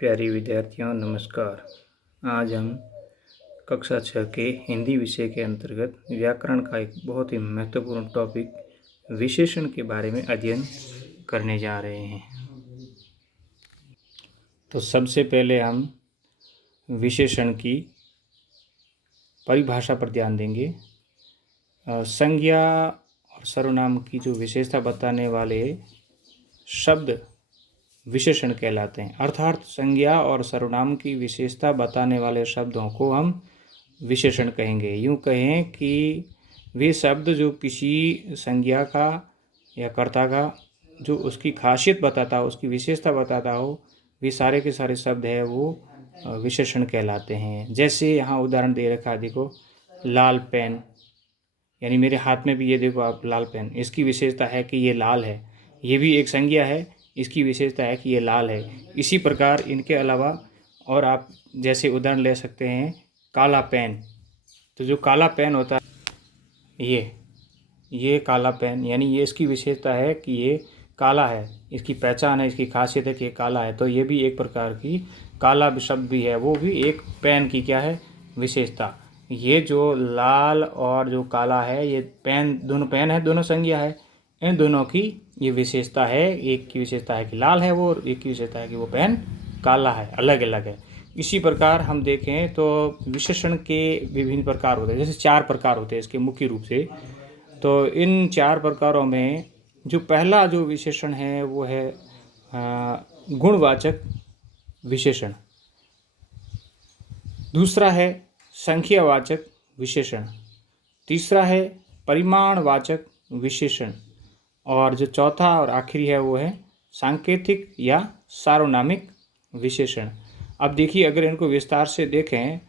प्यारे विद्यार्थियों नमस्कार। आज हम कक्षा 6 के हिंदी विषय के अंतर्गत व्याकरण का एक बहुत ही महत्वपूर्ण टॉपिक विशेषण के बारे में अध्ययन करने जा रहे हैं। तो सबसे पहले हम विशेषण की परिभाषा पर ध्यान देंगे। संज्ञा और सर्वनाम की जो विशेषता बताने वाले शब्द विशेषण कहलाते हैं। अर्थात संज्ञा और सर्वनाम की विशेषता बताने वाले शब्दों को हम विशेषण कहेंगे। यूँ कहें कि वे शब्द जो किसी संज्ञा का या कर्ता का जो उसकी खासियत बताता हो, उसकी विशेषता बताता हो, वे सारे के सारे शब्द है वो विशेषण कहलाते हैं। जैसे यहाँ उदाहरण दे रखा है, देखो लाल पेन, यानी मेरे हाथ में भी ये देखो आप लाल पेन, इसकी विशेषता है कि ये लाल है। ये भी एक संज्ञा है, इसकी विशेषता है कि ये लाल है। इसी प्रकार इनके अलावा और आप जैसे उदाहरण ले सकते हैं काला पेन। तो जो काला पेन होता है ये काला पेन, यानी ये इसकी विशेषता है कि ये काला है, इसकी पहचान है, इसकी खासियत है कि ये काला है। तो ये भी एक प्रकार की काला शब्द भी है, वो भी एक पेन की क्या है विशेषता। ये जो लाल और जो काला है, ये पेन, दोनों पेन है, दोनों संज्ञा है। इन दोनों की ये विशेषता है, एक की विशेषता है कि लाल है वो, और एक की विशेषता है कि वो पेन काला है, अलग अलग है। इसी प्रकार हम देखें तो विशेषण के विभिन्न प्रकार होते हैं। जैसे 4 प्रकार होते हैं इसके मुख्य रूप से। तो इन 4 प्रकारों में जो पहला जो विशेषण है वो है गुणवाचक विशेषण। दूसरा है संख्यावाचक विशेषण। तीसरा है परिमाणवाचक विशेषण। और जो चौथा और आखिरी है वो है सांकेतिक या सार्वनामिक विशेषण। अब देखिए, अगर इनको विस्तार से देखें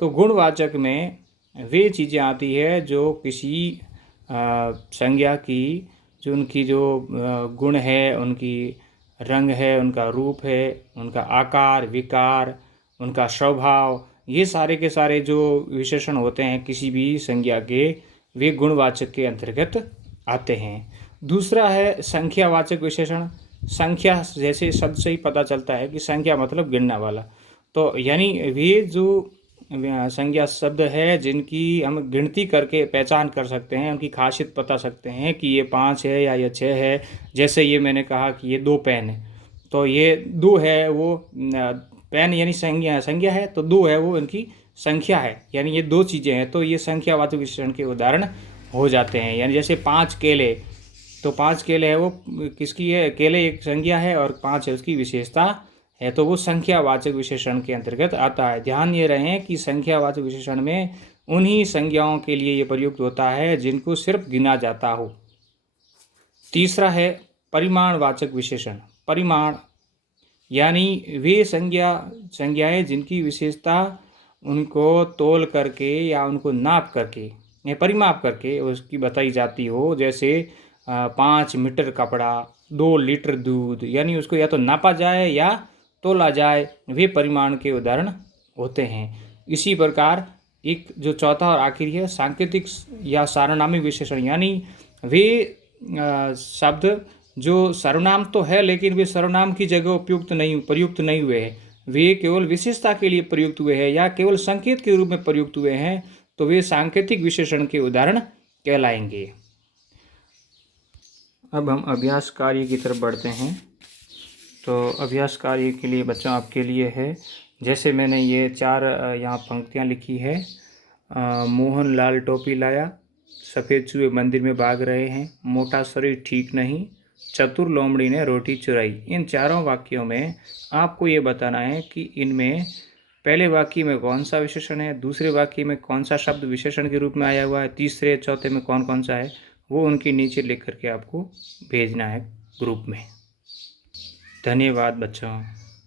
तो गुणवाचक में वे चीज़ें आती है जो किसी संज्ञा की जो उनकी जो गुण है, उनकी रंग है, उनका रूप है, उनका आकार विकार, उनका स्वभाव, ये सारे के सारे जो विशेषण होते हैं किसी भी संज्ञा के, वे गुणवाचक के अंतर्गत आते हैं। दूसरा है संख्यावाचक विशेषण। संख्या जैसे शब्द से ही पता चलता है कि संख्या मतलब गिनने वाला। तो यानी वे जो संज्ञा शब्द है जिनकी हम गिनती करके पहचान कर सकते हैं, उनकी खासियत बता सकते हैं कि ये 5 है या ये 6 है। जैसे ये मैंने कहा कि ये 2 पेन है, तो ये 2 है वो पेन यानी संज्ञा है, तो 2 है वो इनकी संख्या है, यानी ये 2 चीज़ें हैं। तो ये संख्यावाचक विशेषण के उदाहरण हो जाते हैं। यानी जैसे 5 केले, तो 5 केले है वो किसकी है, केले एक संज्ञा है और 5 है उसकी विशेषता है, तो वो संख्यावाचक विशेषण के अंतर्गत आता है। ध्यान ये रहे कि संख्यावाचक विशेषण में उन्हीं संज्ञाओं के लिए ये प्रयुक्त होता है जिनको सिर्फ गिना जाता हो। तीसरा है परिमाणवाचक विशेषण। परिमाण यानी वे संज्ञाएं जिनकी विशेषता उनको तोल करके या उनको नाप करके या परिमाप करके उसकी बताई जाती हो। जैसे 5 मीटर कपड़ा, 2 लीटर दूध, यानी उसको या तो नापा जाए या तोला जाए, वे परिमाण के उदाहरण होते हैं। इसी प्रकार एक जो चौथा और आखिरी है सांकेतिक या सार्वनामिक विशेषण, यानी वे शब्द जो सर्वनाम तो है लेकिन वे सर्वनाम की जगह प्रयुक्त नहीं हुए हैं, वे केवल विशेषता के लिए प्रयुक्त हुए हैं या केवल संकेत के रूप में प्रयुक्त हुए हैं, तो वे सांकेतिक विशेषण के उदाहरण कहलाएंगे। अब हम अभ्यास कार्य की तरफ बढ़ते हैं। तो अभ्यास कार्य के लिए बच्चों आपके लिए है, जैसे मैंने ये 4 यहाँ पंक्तियाँ लिखी है। मोहन लाल टोपी लाया, सफ़ेद चूहे मंदिर में भाग रहे हैं, मोटा शरीर ठीक नहीं, चतुर लोमड़ी ने रोटी चुराई। इन चारों वाक्यों में आपको ये बताना है कि इनमें पहले वाक्य में कौन सा विशेषण है, दूसरे वाक्य में कौन सा शब्द विशेषण के रूप में आया हुआ है, तीसरे चौथे में कौन कौन सा है, वो उनके नीचे लिख करके आपको भेजना है ग्रुप में। धन्यवाद बच्चों।